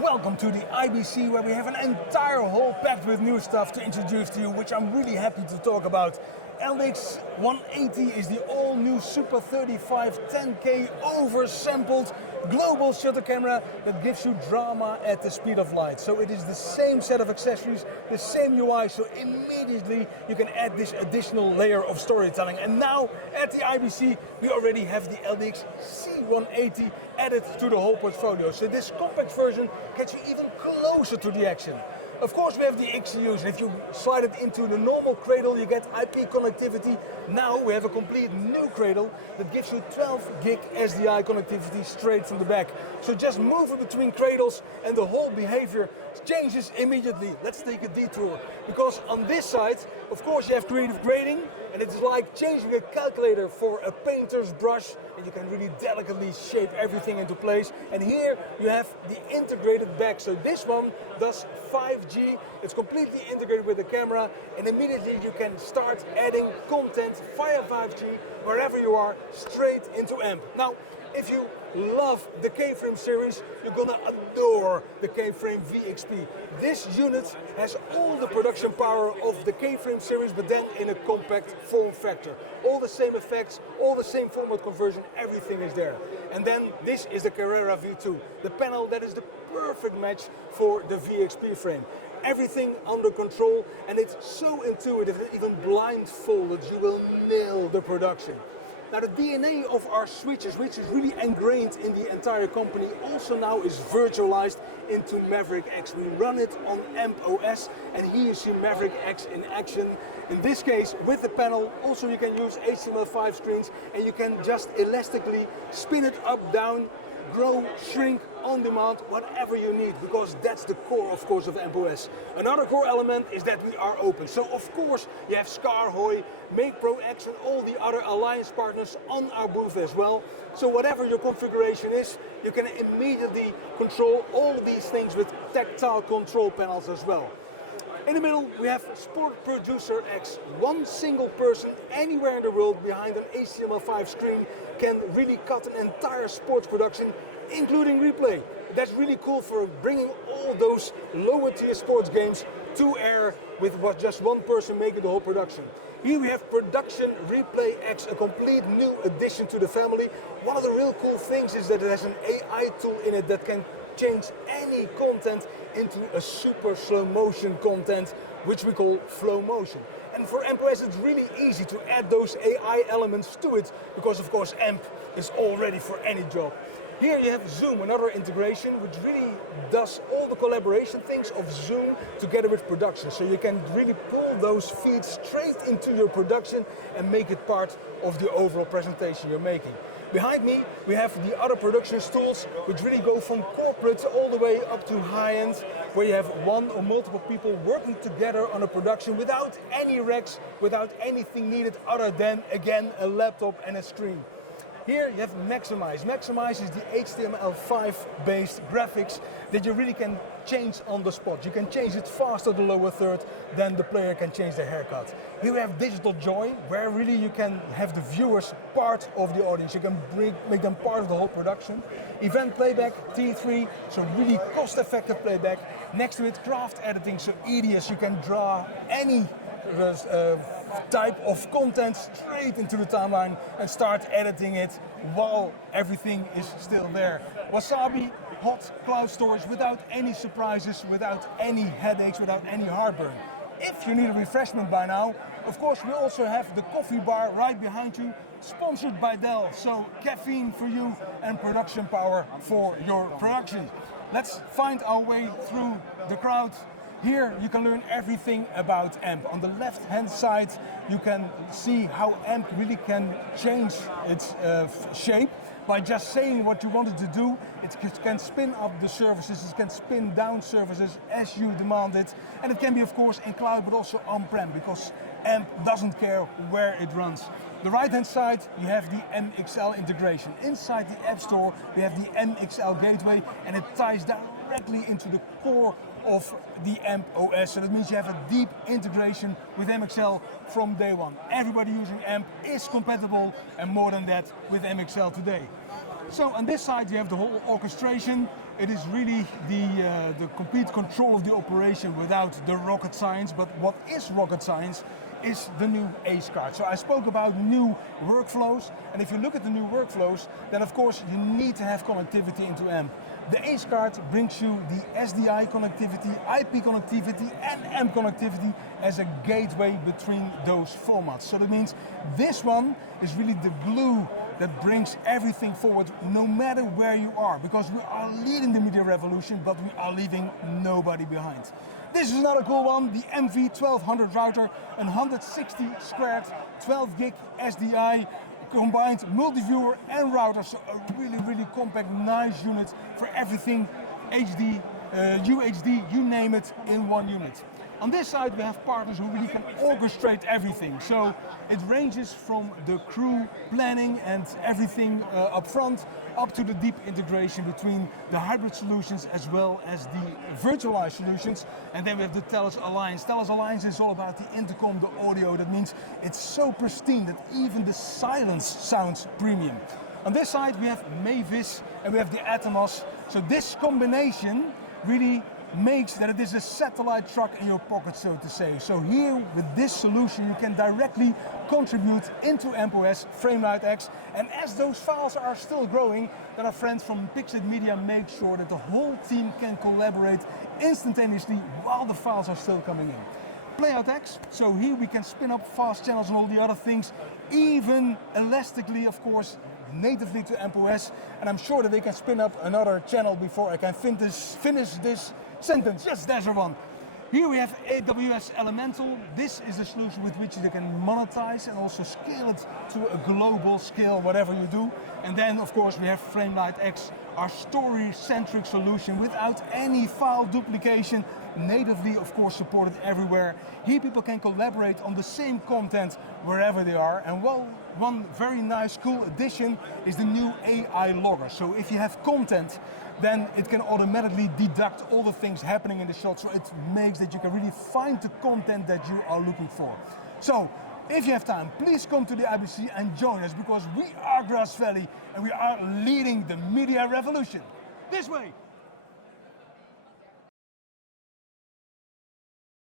Welcome to the IBC, where we have an entire hall packed with new stuff to introduce to you, which I'm really happy to talk about. LX 180 is the all-new Super 35 10K oversampled global shutter camera that gives you drama at the speed of light. So it is the same set of accessories, the same UI, so immediately you can add this additional layer of storytelling. And now at the IBC we already have the LX C180 added to the whole portfolio. So this compact version gets you even closer to the action. Of course, we have the XCUs, and if you slide it into the normal cradle, you get IP connectivity. Now we have a complete new cradle that gives you 12 gig SDI connectivity straight from the back. So just move it between cradles and the whole behavior changes immediately. Let's take a detour, because on this side, of course, you have creative grading, and it's like changing a calculator for a painter's brush, and you can really delicately shape everything into place. And here you have the integrated back. So this one does 5G, it's completely integrated with the camera, and immediately you can start adding content via 5G wherever you are, straight into AMP. Now, if you love the K-Frame series, you're gonna adore the K-Frame VXP. This unit has all the production power of the K-Frame series, but then in a compact form factor. All the same effects, all the same format conversion, everything is there. And then this is the Carrera V2, the panel that is the perfect match for the VXP frame. Everything under control, and it's so intuitive that even blindfolded you will nail the production. Now the DNA of our switches, which is really ingrained in the entire company, also now is virtualized into Maverick X. We run it on AMP OS, and here you see Maverick X in action. In this case, with the panel, also you can use HTML5 screens, and you can just elastically spin it up, down, grow, shrink, on demand, whatever you need, because that's the core, of course, of AMP OS. Another core element is that we are open. So, of course, you have Scar, Hoy, Make Pro X, and all the other alliance partners on our booth as well. So whatever your configuration is, you can immediately control all these things with tactile control panels as well. In the middle, we have Sport Producer X. One single person anywhere in the world behind an HTML5 screen can really cut an entire sports production, including replay. That's really cool for bringing all those lower tier sports games to air with just one person making the whole production. Here we have Production Replay X, a complete new addition to the family. One of the real cool things is that it has an AI tool in it that can change any content into a super slow motion content, which we call flow motion. And for AMP OS it's really easy to add those AI elements to it, because of course AMP is all ready for any job. Here you have Zoom, another integration which really does all the collaboration things of Zoom together with production. So you can really pull those feeds straight into your production and make it part of the overall presentation you're making. Behind me, we have the other production tools, which really go from corporate all the way up to high-end, where you have one or multiple people working together on a production without any racks, without anything needed other than, again, a laptop and a screen. Here you have Maximize. Maximize is the HTML5 based graphics that you really can change on the spot. You can change it faster the lower third than the player can change their haircut. Here we have Digital Joy, where really you can have the viewers part of the audience. You can make them part of the whole production. Event Playback, T3, so really cost-effective playback. Next to it, craft editing, so EDS, you can draw any type of content straight into the timeline and start editing it while everything is still there. Wasabi, hot cloud storage without any surprises, without any headaches, without any heartburn. If you need a refreshment by now, of course we also have the coffee bar right behind you, sponsored by Dell. So caffeine for you and production power for your production. Let's find our way through the crowd. Here you can learn everything about AMP. On the left hand side you can see how AMP really can change its shape by just saying what you want it to do. It can spin up the services, it can spin down services as you demand it, and it can be of course in cloud but also on-prem, because AMP doesn't care where it runs. The right hand side you have the MXL integration. Inside the App Store we have the MXL gateway, and it ties directly into the core of the AMP OS. So that means you have a deep integration with MXL from day one. Everybody using AMP is compatible, and more than that, with MXL today. So on this side you have the whole orchestration. It is really the complete control of the operation without the rocket science, but what is rocket science is the new ACE card. So I spoke about new workflows, and if you look at the new workflows, then of course you need to have connectivity into AMP. The ACE card brings you the SDI connectivity, IP connectivity and AMP connectivity as a gateway between those formats. So that means this one is really the glue that brings everything forward no matter where you are, because we are leading the media revolution, but we are leaving nobody behind. This is another cool one, the MV1200 router, 160 squared, 12 gig SDI, combined multi-viewer and router, so a really compact, nice unit for everything HD, UHD, you name it, in one unit. On this side we have partners who really can orchestrate everything, so it ranges from the crew planning and everything up front, up to the deep integration between the hybrid solutions as well as the virtualized solutions. And then we have the Telus Alliance. Telus Alliance is all about the intercom, the audio. That means it's so pristine that even the silence sounds premium. On this side we have Mavis and we have the Atomos. So this combination really makes that it is a satellite truck in your pocket, so to say. So here with this solution you can directly contribute into AmpOS, Framelite X, and as those files are still growing, then our friends from Pixit Media make sure that the whole team can collaborate instantaneously while the files are still coming in. Playout X, so here we can spin up fast channels and all the other things, even elastically, of course, natively to AmpOS, and I'm sure that they can spin up another channel before I can finish this sentence. Yes, there's one. Here we have AWS Elemental. This is a solution with which you can monetize and also scale it to a global scale, whatever you do. And then of course we have Framelite X, our story-centric solution without any file duplication, natively of course supported everywhere. Here people can collaborate on the same content wherever they are. And well, one very nice cool addition is the new AI logger. So if you have content, then it can automatically deduct all the things happening in the shot, so it makes that you can really find the content that you are looking for. So if you have time, please come to the IBC and join us, because we are Grass Valley and we are leading the media revolution. This way!